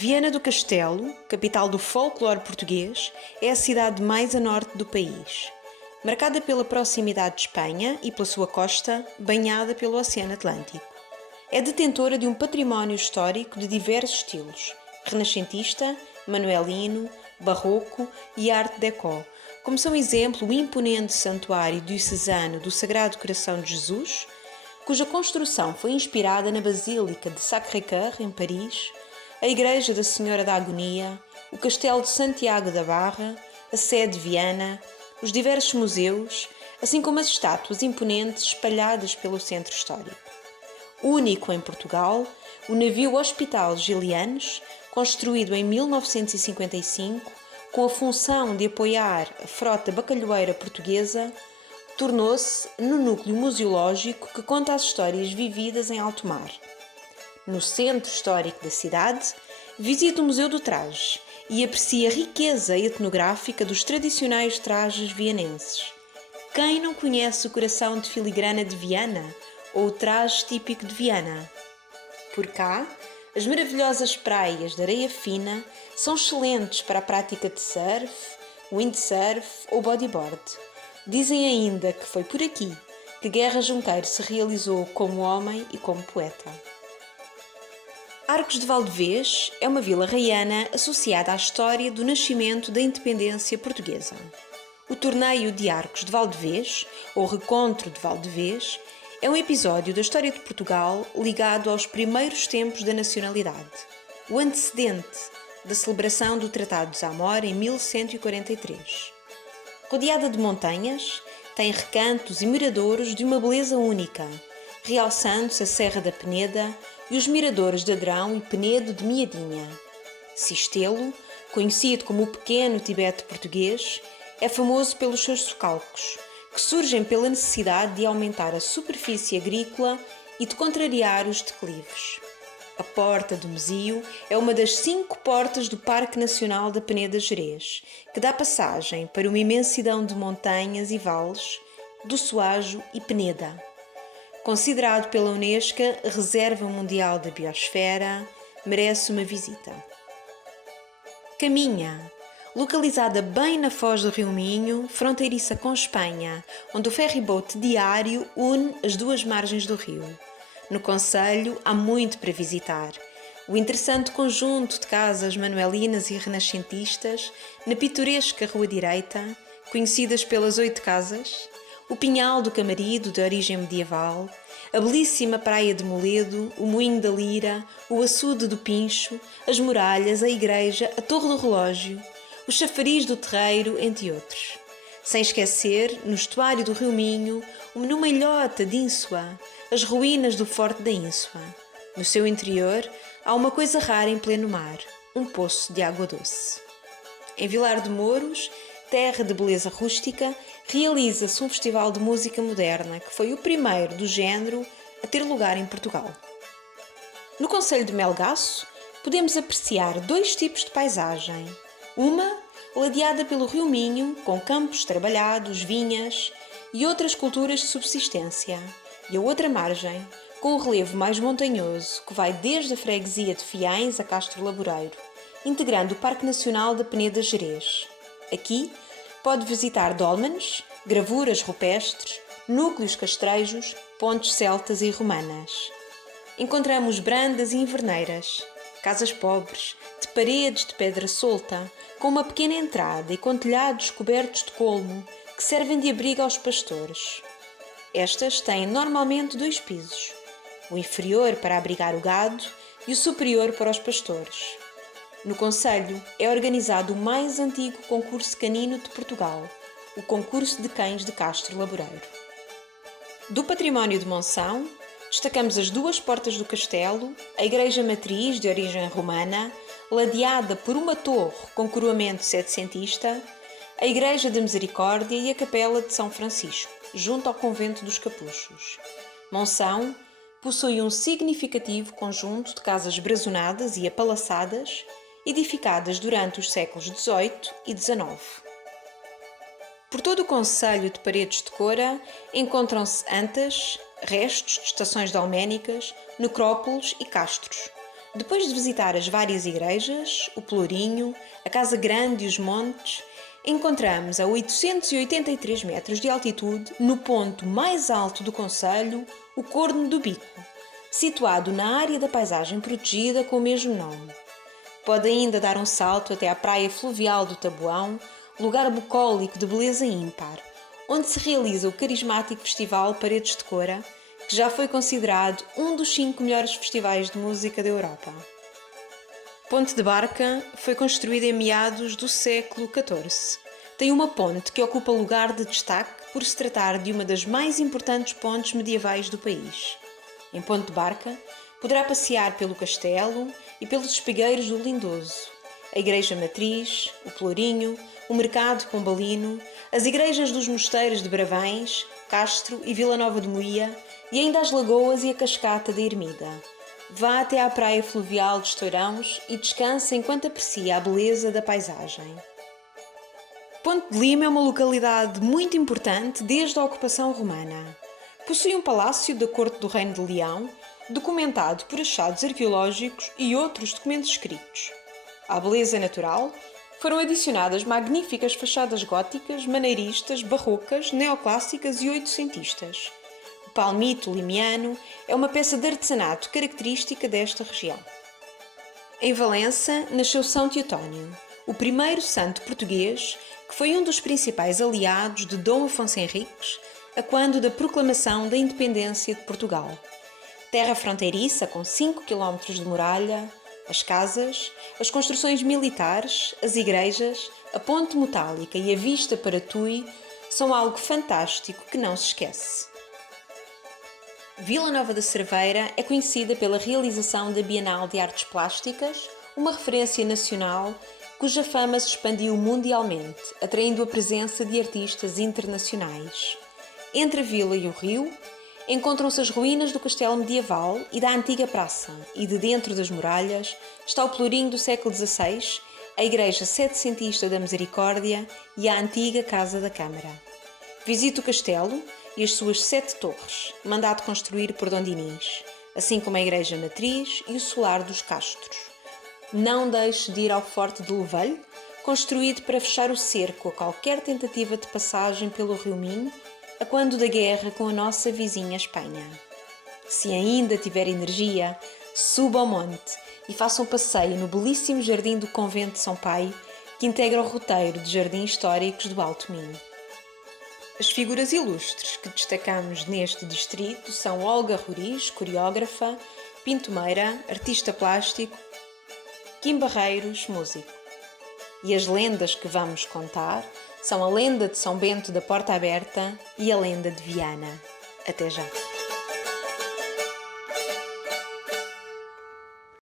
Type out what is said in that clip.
Viana do Castelo, capital do folclore português, é a cidade mais a norte do país, marcada pela proximidade de Espanha e pela sua costa, banhada pelo Oceano Atlântico. É detentora de um património histórico de diversos estilos, renascentista, manuelino, barroco e arte déco, como são exemplo o imponente santuário diocesano do Sagrado Coração de Jesus, cuja construção foi inspirada na Basílica de Sacré-Cœur, em Paris, a Igreja da Senhora da Agonia, o Castelo de Santiago da Barra, a sede de Viana, os diversos museus, assim como as estátuas imponentes espalhadas pelo centro histórico. Único em Portugal, o navio Hospital Gilianos, construído em 1955, com a função de apoiar a frota bacalhoeira portuguesa, tornou-se no núcleo museológico que conta as histórias vividas em alto mar. No centro histórico da cidade, visita o Museu do Traje e aprecia a riqueza etnográfica dos tradicionais trajes vianenses. Quem não conhece o coração de filigrana de Viana ou o traje típico de Viana? Por cá, as maravilhosas praias de areia fina são excelentes para a prática de surf, windsurf ou bodyboard. Dizem ainda que foi por aqui que Guerra Junqueiro se realizou como homem e como poeta. Arcos de Valdevez é uma vila raiana associada à história do nascimento da independência portuguesa. O Torneio de Arcos de Valdevez, ou Recontro de Valdevez, é um episódio da história de Portugal ligado aos primeiros tempos da nacionalidade, o antecedente da celebração do Tratado de Zamora em 1143. Rodeada de montanhas, tem recantos e miradouros de uma beleza única, realçando-se a Serra da Peneda e os miradores de Adrão e Penedo de Miadinha. Sistelo, conhecido como o Pequeno Tibete português, é famoso pelos seus socalcos, que surgem pela necessidade de aumentar a superfície agrícola e de contrariar os declives. A Porta do Mesio é uma das 5 portas do Parque Nacional da Peneda Gerês, que dá passagem para uma imensidão de montanhas e vales, do Soajo e Peneda. Considerado pela Unesco Reserva Mundial da Biosfera, merece uma visita. Caminha, localizada bem na foz do Rio Minho, fronteiriça com Espanha, onde o ferryboat diário une as duas margens do rio. No concelho há muito para visitar. O interessante conjunto de casas manuelinas e renascentistas, na pitoresca Rua Direita, conhecidas pelas 8 casas, o Pinhal do Camarido, de origem medieval, a belíssima Praia de Moledo, o Moinho da Lira, o Açude do Pincho, as muralhas, a igreja, a Torre do Relógio, o chafariz do Terreiro, entre outros. Sem esquecer, no estuário do Rio Minho, numa ilhota de Ínsua, as ruínas do Forte da Ínsua. No seu interior, há uma coisa rara em pleno mar, um poço de água doce. Em Vilar de Mouros, terra de beleza rústica, realiza-se um festival de música moderna que foi o primeiro do género a ter lugar em Portugal. No concelho de Melgaço, podemos apreciar 2 tipos de paisagem. Uma, ladeada pelo Rio Minho, com campos trabalhados, vinhas e outras culturas de subsistência. E a outra margem, com o relevo mais montanhoso, que vai desde a freguesia de Fiães a Castro Laboreiro, integrando o Parque Nacional da Peneda Gerês. Aqui, pode visitar dólmenes, gravuras rupestres, núcleos castrejos, pontes celtas e romanas. Encontramos brandas e inverneiras, casas pobres, de paredes de pedra solta, com uma pequena entrada e com telhados cobertos de colmo, que servem de abrigo aos pastores. Estas têm normalmente 2 pisos, o inferior para abrigar o gado e o superior para os pastores. No concelho é organizado o mais antigo concurso canino de Portugal, o Concurso de Cães de Castro Laboreiro. Do património de Monção, destacamos as 2 portas do castelo, a igreja matriz de origem romana, ladeada por uma torre com coroamento setecentista, a igreja da Misericórdia e a capela de São Francisco, junto ao convento dos Capuchos. Monção possui um significativo conjunto de casas brazonadas e apalaçadas, edificadas durante os séculos XVIII e XIX. Por todo o concelho de Paredes de Coura encontram-se antas, restos de estações dalménicas, necrópoles e castros, Depois de visitar as várias igrejas, o Pelourinho, a Casa Grande e os montes, encontramos a 883 metros de altitude, no ponto mais alto do concelho, o Corno do Bico, situado na área da paisagem protegida com o mesmo nome. Pode ainda dar um salto até à praia fluvial do Taboão, lugar bucólico de beleza ímpar, onde se realiza o carismático Festival Paredes de Cora, que já foi considerado um dos 5 melhores festivais de música da Europa. Ponte de Barca foi construída em meados do século XIV. Tem uma ponte que ocupa lugar de destaque por se tratar de uma das mais importantes pontes medievais do país. Em Ponte de Barca, poderá passear pelo castelo e pelos espigueiros do Lindoso, a Igreja Matriz, o Pelourinho, o Mercado Pombalino, as igrejas dos mosteiros de Bravães, Castro e Vila Nova de Moia, e ainda as lagoas e a cascata da Ermida. Vá até à praia fluvial de Estourãos e descanse enquanto aprecia a beleza da paisagem. Ponte de Lima é uma localidade muito importante desde a ocupação romana. Possui um palácio da corte do Reino de Leão, documentado por achados arqueológicos e outros documentos escritos. À beleza natural, foram adicionadas magníficas fachadas góticas, maneiristas, barrocas, neoclássicas e oitocentistas. O palmito limiano é uma peça de artesanato característica desta região. Em Valença nasceu São Teotónio, o primeiro santo português que foi um dos principais aliados de Dom Afonso Henriques a quando da proclamação da independência de Portugal. Terra fronteiriça com 5 km de muralha, as casas, as construções militares, as igrejas, a ponte metálica e a vista para Tui são algo fantástico que não se esquece. Vila Nova da Cerveira é conhecida pela realização da Bienal de Artes Plásticas, uma referência nacional cuja fama se expandiu mundialmente, atraindo a presença de artistas internacionais. Entre a vila e o rio, encontram-se as ruínas do castelo medieval e da antiga praça, e de dentro das muralhas está o Pelourinho do século XVI, a Igreja Setecentista da Misericórdia e a antiga Casa da Câmara. Visite o castelo e as suas 7 torres, mandado construir por Dom Dinis, assim como a Igreja Matriz e o Solar dos Castros. Não deixe de ir ao Forte de Levelho, construído para fechar o cerco a qualquer tentativa de passagem pelo Rio Minho, a quando da guerra com a nossa vizinha Espanha. Se ainda tiver energia, suba ao monte e faça um passeio no belíssimo jardim do Convento de São Pai, que integra o roteiro de jardins históricos do Alto Minho. As figuras ilustres que destacamos neste distrito são Olga Roriz, coreógrafa, Pinto Meira, artista plástico, Kim Barreiros, músico. E as lendas que vamos contar são a lenda de São Bento da Porta Aberta e a lenda de Viana. Até já!